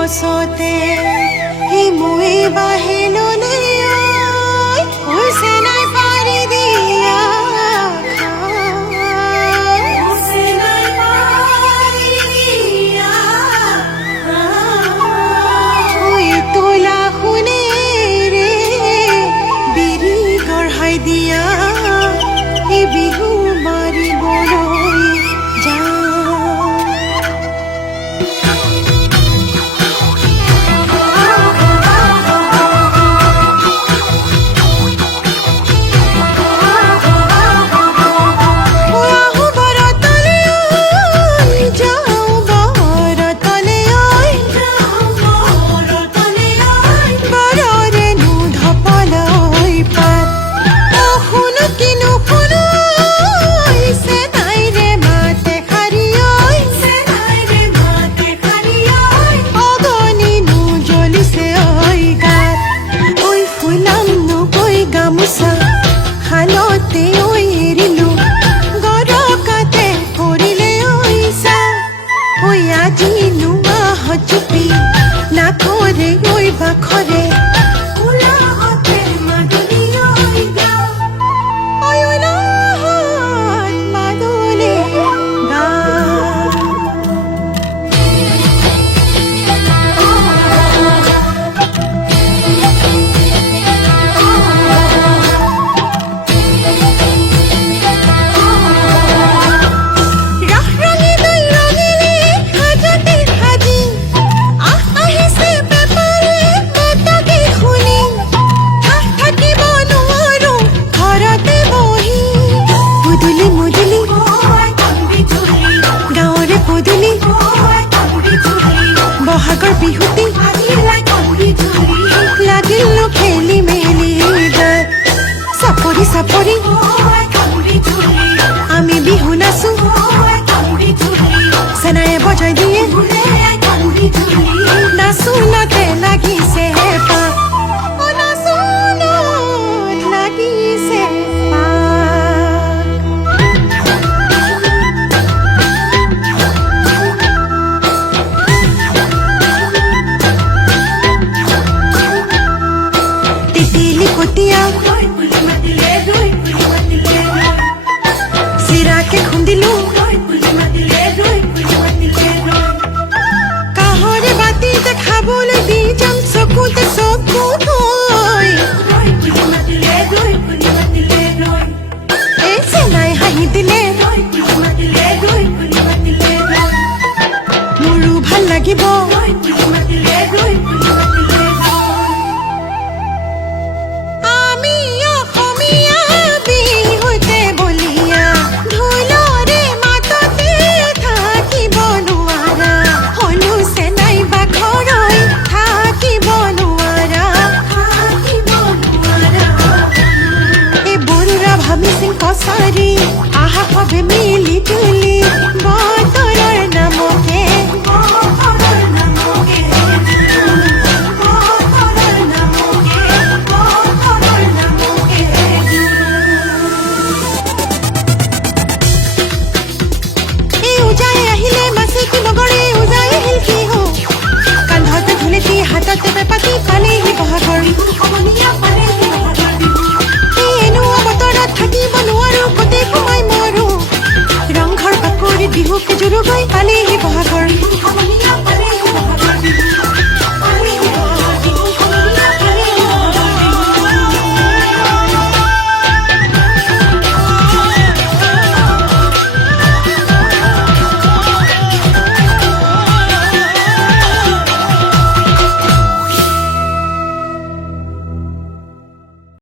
গছতে সি মই বাহিৰলৈ হৈছে নাই পাৰি দিয়া তোলা শুনেৰে বিৰি গঢ়াই দিয়া এই বিহু মাৰিবলৈ বহাগৰ বিহুতি লাগিলো খেলি মেলি চাপৰি চাপৰি আমি বিহু নাচো চেনায়ে বজাই দিয়ে নাচো নাতে লাগিছে হেঁপাহ নাচো লাগিছে চিৰাকে খুন্দিলো কাহৰে বাতিতে খাবলৈ দি যাম চকুতে চকু থৈ এই চেনাই হাঁহি দিলে মোৰো ভাল লাগিব